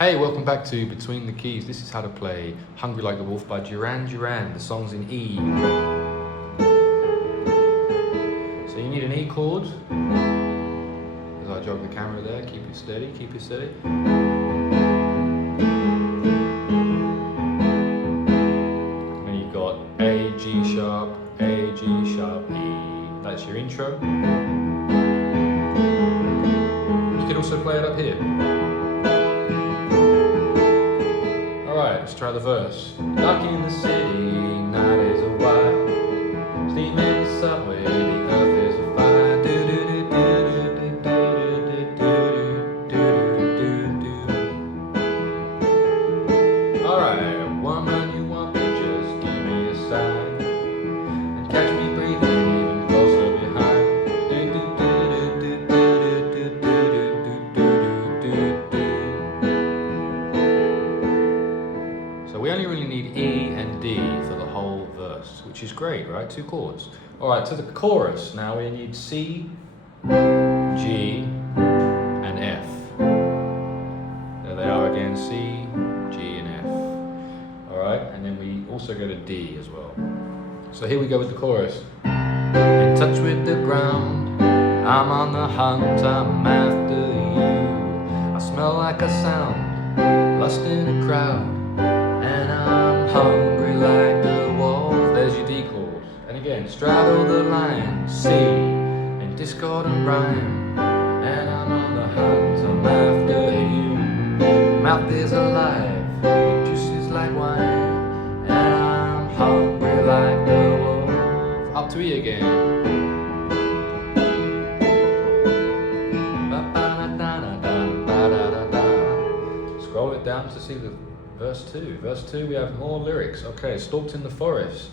Hey, welcome back to Between the Keys. This is how to play Hungry Like the Wolf by Duran. The song's in E. So you need an E chord. As I jog the camera there, keep it steady, keep it steady. Then you've got A, G sharp, A, G sharp, E. That's your intro. You can also play it up here. Alright, let's try the verse. Dark in the city, night is a while. Steam in the subway, the earth is a fire. Alright, woman, you want me, just give me a sign. And catch me breathing even closer behind. So we only really need E and D for the whole verse, which is great, right? 2 chords. Alright, to the chorus, now we need C, G, and F. There they are again, C, G, and F. Alright, and then we also go to D as well. So here we go with the chorus. In touch with the ground, I'm on the hunt, I'm after you. I smell like a sound, lost in a crowd. And I'm hungry like the wolf. There's your D chord. And again, straddle the line, C, in discordant rhyme. And I'm on the hunt, I'm after you. Mouth is alive, the juice is like wine. And I'm hungry like the wolf. Up to E again. Scroll it down to see the Verse 2. Verse 2, we have more lyrics. Okay, stalked in the forest.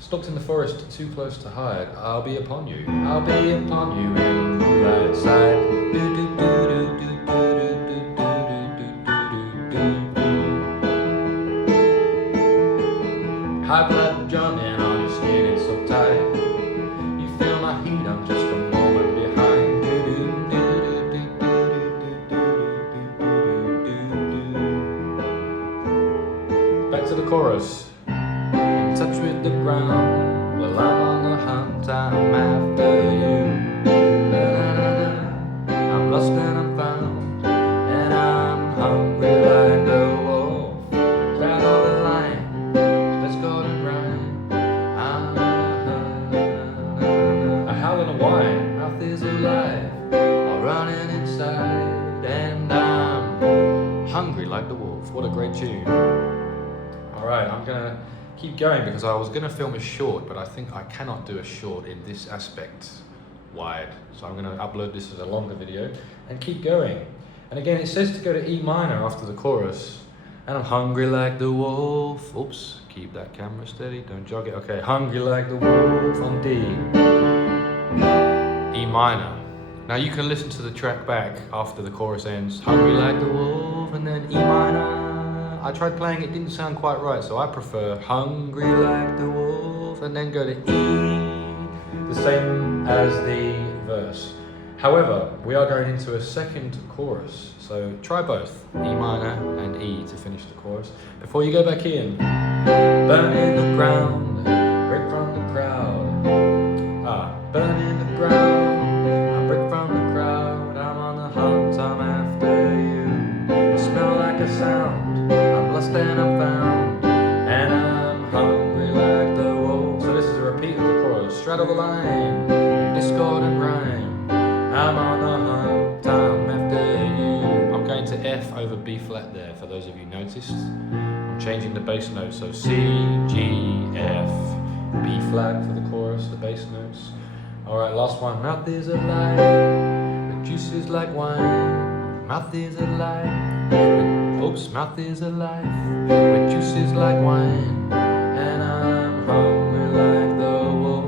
Stalked in the forest, too close to hide. I'll be upon you. I'll be upon you in the moonlight side. High blood drumming on your skin, it's so tight. You feel my heat, I'm just a moment behind. Back to the chorus. In touch with the ground, well I'm on the hunt, I'm after you. I'm lost and I'm found, and I'm hungry like the wolf. Straddle the line, let's go and rhyme. I howl and a whine, mouth is alive, while running inside, and I'm hungry like the wolf. What a great tune. Alright, I'm going to keep going because I was going to film a short, but I think I cannot do a short in this aspect wide. So I'm going to upload this as a longer video and keep going. And again, it says to go to E minor after the chorus. And I'm hungry like the wolf. Oops, keep that camera steady, don't jog it. Okay, hungry like the wolf on D. E minor. Now you can listen to the track back after the chorus ends. Hungry like the wolf, and then E minor. I tried playing, it didn't sound quite right, so I prefer hungry like the wolf and then go to E, the same as the verse. However, we are going into a second chorus, so try both, E minor and E to finish the chorus. Before you go back in, burn in the ground, break from the crowd. Burn in the ground, I break from the crowd. I'm on the hunt, I'm after you. I smell like a sound, I'm lost and I'm found, and I'm hungry like the wolf. So this is a repeat of the chorus. Straddle the line, discord and rhyme. I'm on the hunt, I'm after you. I'm going to F over B flat there, for those of you noticed. I'm changing the bass notes, so C, G, F, B flat for the chorus, the bass notes. Alright, last one. Mouth is alive, the juice is like wine. Mouth is alive. Oops, mouth is alive, but juice is like wine. And I'm hungry like the wolf.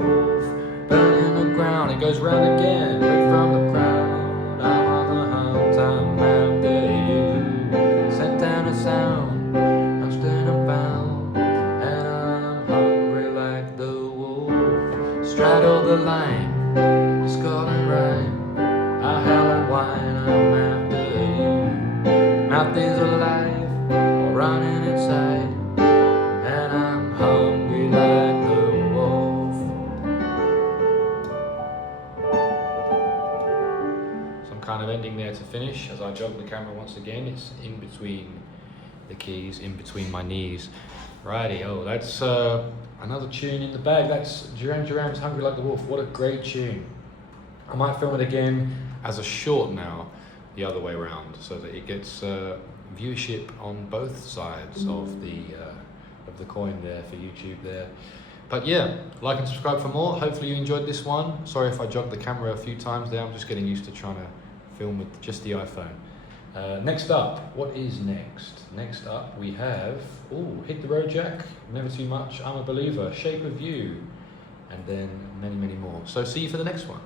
Burning the ground, it goes round again. Break from the crowd, I'm on the hunt, I'm after you. Sent down a sound, I'm still found. And I'm hungry like the wolf. Straddle the line, discord and rhyme. I howl and whine, I'm after you. Nothing's alive or running inside, and I'm hungry like the wolf. Some kind of ending there to finish as I jog the camera once again. It's in between the keys, in between my knees. Righty, oh, that's another tune in the bag. That's Duran's Hungry Like the Wolf. What a great tune. I might film it again as a short now, the other way around, so that it gets viewership on both sides of the coin there for YouTube there. But yeah, like and subscribe for more. Hopefully you enjoyed this one. Sorry if I jogged the camera a few times there. I'm just getting used to trying to film with just the iPhone. Next up, what is next? Next up we have, Hit the Road Jack, Never Too Much, I'm a Believer, Shape of You, and then many, many more. So see you for the next one.